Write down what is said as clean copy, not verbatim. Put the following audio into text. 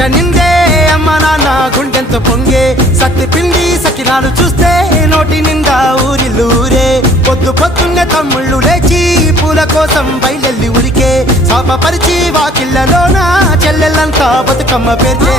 ఇంట నిందే అమ్మ నాన్న గుండెంత పొంగే సత్తి పిండి సకినాలు చూస్తే నోటి నిండా ఊరిల్లూరే పొద్దు పొద్దున్నే తమ్ముళ్ళు లేచి పూల కోసం బయలెల్లి ఉరికే శాపపరిచి వాకిళ్ళలోన చెల్లెళ్ళంతా బతుకమ్మ పేర్చే